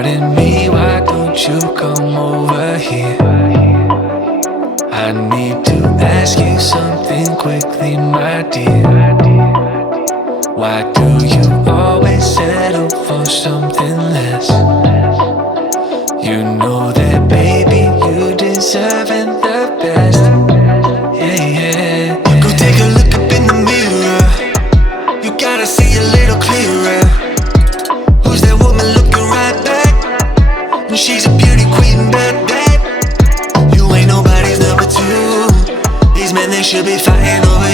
Pardon me, why don't you come over here? I need to ask you something quickly, my dear. Why do you always settle for something less? You know that, baby, you deserving the best. Yeah, yeah. Go take a look up in the mirror. You gotta see a little clearer. Who's that woman looking right back? And she's a beauty queen, bad. You ain't nobody's number two. These men, they should be fighting over you.